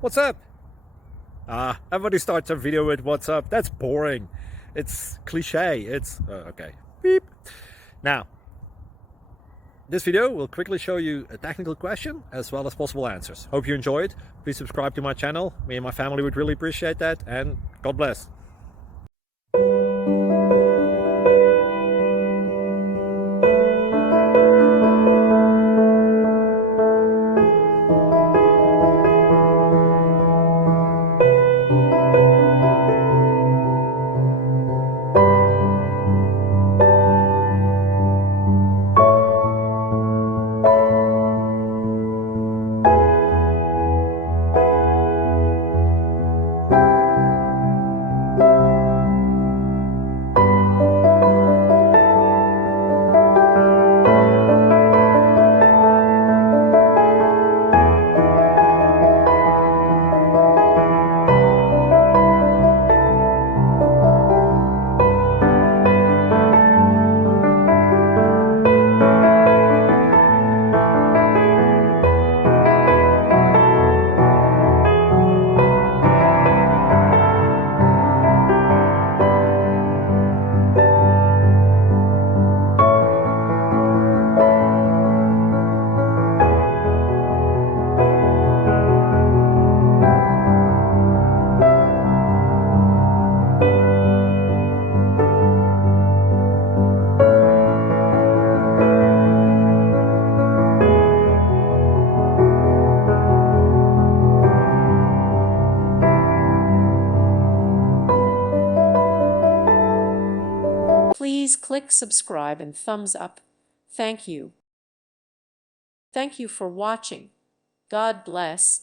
What's up? Everybody starts a video with what's up. That's boring. It's cliche. It's okay. Beep. Now, this video will quickly show you a technical question as well as possible answers. Hope you enjoy it. Please subscribe to my channel. Me and my family would really appreciate that, and God bless. Please click subscribe and thumbs up. Thank you. Thank you for watching. God bless.